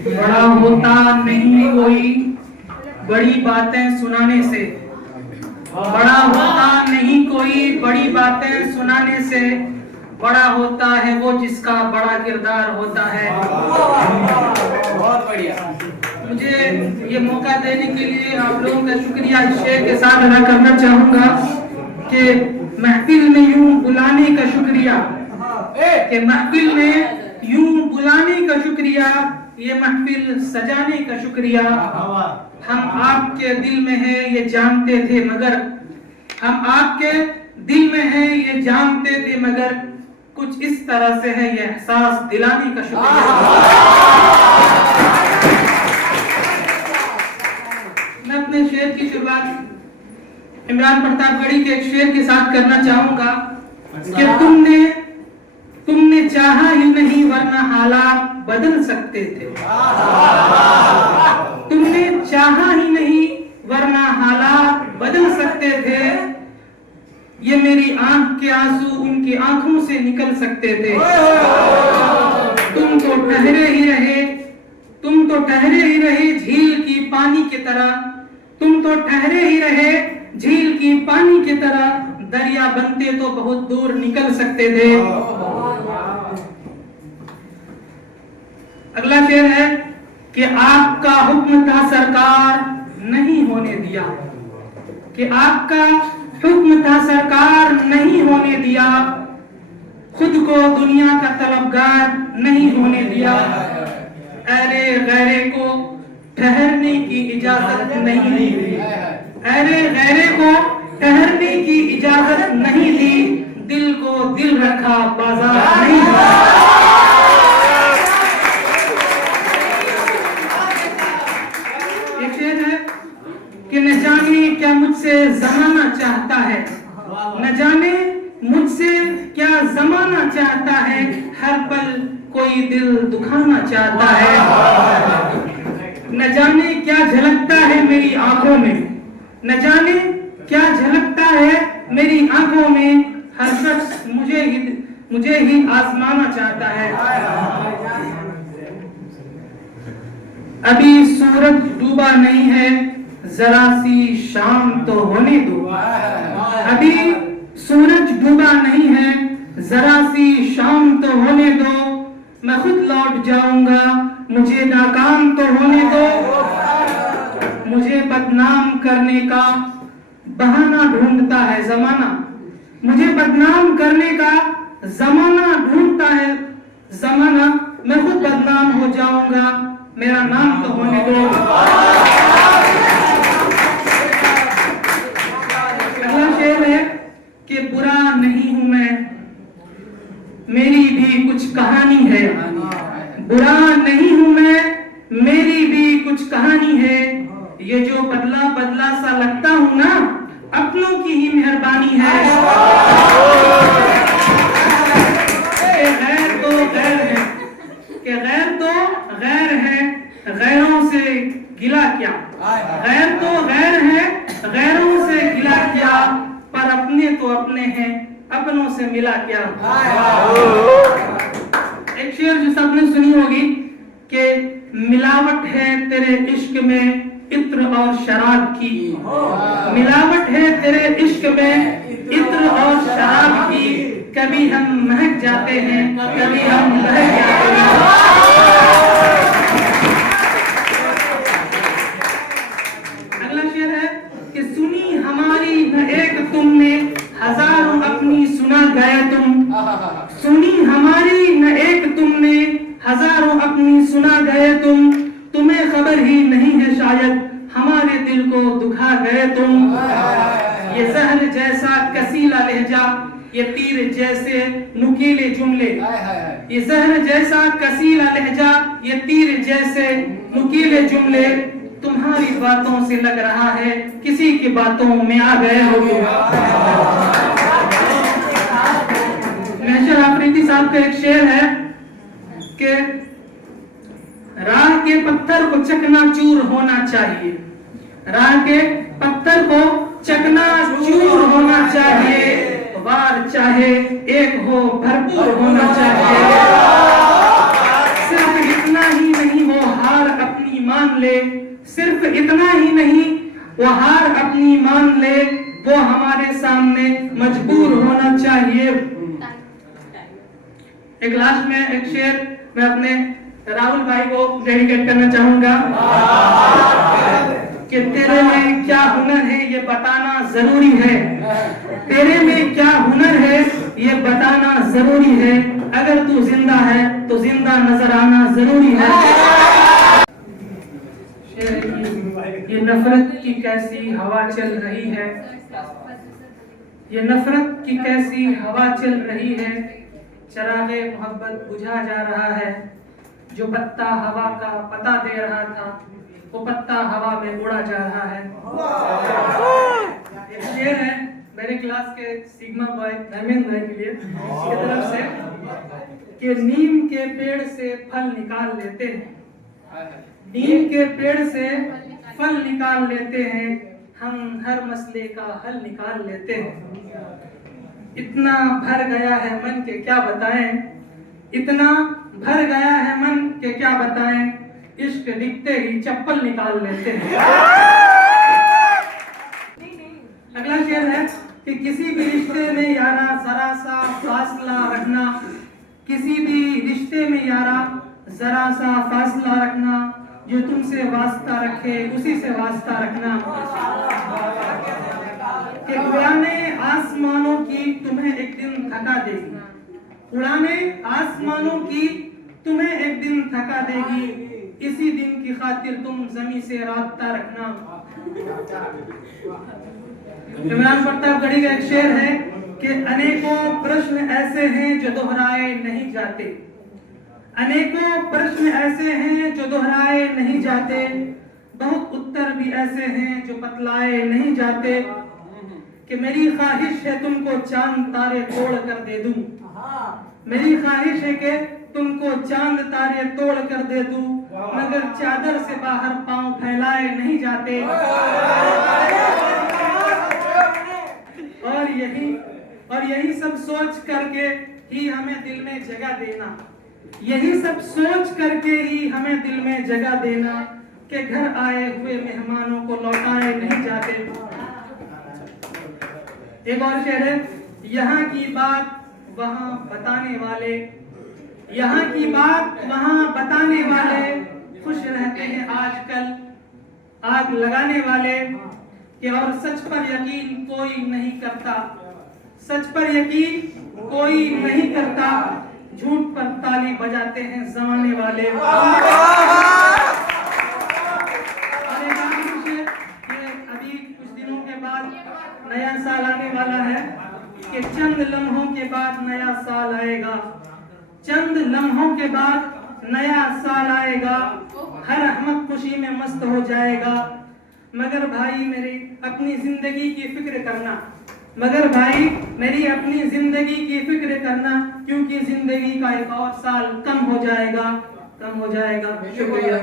बड़ा होता नहीं कोई बड़ी बातें सुनाने से, बड़ा होता नहीं कोई बड़ी बातें सुनाने से, बड़ा होता है वो जिसका बड़ा किरदार होता है। बहुत बढ़िया। मुझे ये मौका देने के लिए आप लोगों का शुक्रिया इस शेर के साथ अदा करना चाहूंगा कि महफिल में यूं बुलाने का शुक्रिया, कि महफिल में यूं बुलाने का शुक्रिया, ये महफिल सजाने का शुक्रिया। हम आपके दिल में हैं ये जानते थे मगर, हम आपके दिल में हैं ये जानते थे मगर, कुछ इस तरह से है ये एहसास दिलाने का शुक्रिया। मैं अपने शेर की शुरुआत इमरान प्रतापगढ़ी के एक शेर के साथ करना चाहूंगा कि तुमने चाहा ही नहीं वरना हालात बदल सकते थे। तुमने चाहा ही नहीं वरना हालात बदल सकते थे। ये मेरी आंख के आंसू उनकी आंखों से निकल सकते थे। तुम तो ठहरे ही रहे झील की पानी की तरह, तुम तो ठहरे ही रहे झील की पानी की तरह, दरिया बनते तो बहुत दूर निकल सकते थे। अगला शेर है कि आपका हुक्म था सरकार नहीं होने दिया, कि आपका हुक्म था सरकार नहीं होने दिया, खुद को दुनिया का तलबगार नहीं होने दिया। अरे गैरे को ठहरने की इजाजत नहीं दी, अरे गैरे को ठहरने की इजाजत नहीं दी, दिल को दिल रखा बाजार नहीं दिया। एक शेर है कि न जाने क्या मुझसे जमाना चाहता है, न जाने मुझसे क्या जमाना चाहता है, हर पल कोई दिल दुखाना चाहता है। न जाने क्या झलकता है मेरी आंखों में, न जाने क्या झलकता है मेरी आंखों में, हर शख्स मुझे ही आजमाना चाहता है। अभी सूरज डूबा नहीं है जरा सी शाम तो होने दो, अभी सूरज डूबा नहीं है जरा सी शाम तो होने दो, मैं खुद लौट जाऊंगा मुझे नाकाम तो होने दो। मुझे बदनाम करने का बहाना ढूंढता है जमाना, मुझे बदनाम करने का जमाना ढूंढता है जमाना, मैं खुद बदनाम हो जाऊंगा मेरा नाम तो होने दो। अगला शेर है कि बुरा नहीं हूं मैं, मेरी भी कुछ कहानी है, बुरा नहीं हूं मैं, मेरी भी कुछ कहानी है, ये जो बदला बदला सा लगता हूं ना, अपनों की ही मेहरबानी है। कि गैर तो गैर है, कि गैर तो गैर है, गैरों से गिला क्या, गैर तो गैर है, गैरों से गिला क्या, पर अपने तो अपने हैं, अपनों से मिला क्या। एक शेर जो सबने सुनी होगी कि मिलावट है तेरे इश्क में इत्र और शराब की, मिलावट है तेरे इश्क में इत्र और शराब की, कभी हम महक जाते हैं कभी हम लहक जाते हैं। अगला शेर है कि सुनी हमारी न एक तुमने, हजारों अपनी सुना गए तुम, सुनी हमारी न एक तुमने, हजारों अपनी सुना गए तुम, तुम्हें खबर ही नहीं है शायद हमारे दिल को दुखा गए तुम। ये जहर जैसा कसीला लहजा, ये तीर जैसे नुकीले जुमले, ये जहर जैसा कसीला लहजा, ये तीर जैसे नुकीले जुमले, तुम्हारी बातों से लग रहा है किसी की बातों में आ गए हो तुम। महशर आफरीदी साहब का एक शेर है कि राह के पत्थर को चकनाचूर होना चाहिए, राह के पत्थर को चकनाचूर होना चाहिए, वार चाहे एक हो भरपूर होना चाहिए, सिर्फ इतना ही नहीं वो हार ले, सिर्फ इतना ही नहीं वो हार अपनी मान ले, वो हमारे सामने मजबूर होना चाहिए। एक लास्ट में एक शेर मैं अपने राहुल भाई को डेडिकेट करना चाहूंगा कि तेरे में क्या हुनर है ये बताना जरूरी है, तेरे में क्या हुनर है ये बताना जरूरी है, अगर तू जिंदा है तो जिंदा नजर आना जरूरी है। ये नफरत की कैसी हवा चल रही है, ये नफरत की कैसी हवा चल रही है, चरागे मोहब्बत बुझा जा रहा है, जो पत्ता हवा का पता दे रहा था वो पत्ता हवा में उड़ा जा रहा है। एक शेर है मेरे क्लास के सिग्मा बॉय धर्मेंद्र भाई के लिए की तरफ से कि नीम के पेड़ से फल निकाल लेते हैं, नीम के पेड़ से फल निकाल लेते हैं, हम हर मसले का हल निकाल लेते हैं। इतना भर गया है मन के क्या बताएं, इतना भर गया है मन के क्या बताएं, इश्क दिखते ही चप्पल निकाल लेते हैं। अगला शेर है कि किसी भी रिश्ते में यारा जरा सा फासला रखना, किसी भी रिश्ते में यारा जरा सा फासला रखना, जो तुमसे वास्ता रखे उसी से वास्ता रखना। कि उड़ाने आसमानों की तुम्हें एक दिन थका देगी, उड़ाने आसमानों की तुम्हें एक दिन थका देगी, इसी दिन की खातिर तुम जमीन से राब्ता रखना। इमरान प्रतापगढ़ी का एक शेर है कि अनेकों प्रश्न ऐसे हैं जो दोहराए नहीं जाते, अनेकों प्रश्न ऐसे हैं जो दोहराए नहीं जाते, बहुत उत्तर भी ऐसे हैं जो बतलाए नहीं जाते। कि मेरी ख्वाहिश है तुमको चांद तारे तोड़ कर दे दूं, मेरी ख्वाहिश है कि तुमको चांद तारे तोड़ कर दे दूं, मगर चादर से बाहर पांव फैलाए नहीं जाते। और यही सब सोच करके ही हमें दिल में जगह देना, यही सब सोच करके ही हमें दिल में जगह देना, कि घर आए हुए मेहमानों को लौटाए नहीं जाते। एक और शेर है, यहाँ की बात वहाँ बताने वाले, यहाँ की बात वहाँ बताने वाले, खुश रहते हैं आजकल आग लगाने वाले। कि और सच पर यकीन कोई नहीं करता, सच पर यकीन कोई नहीं करता, झूठ पर ताली बजाते हैं जमाने वाले। अभी कुछ दिनों के बाद नया साल आने वाला है, कि चंद लम्हों के बाद नया साल आएगा, चंद लम्हों के बाद नया साल आएगा, हर अहमद खुशी में मस्त हो जाएगा। मगर भाई मेरी अपनी जिंदगी की फिक्र करना, मगर भाई मेरी अपनी जिंदगी की फिक्र करना, क्योंकि जिंदगी का एक और साल कम हो जाएगा, कम हो जाएगा। शुक्रिया।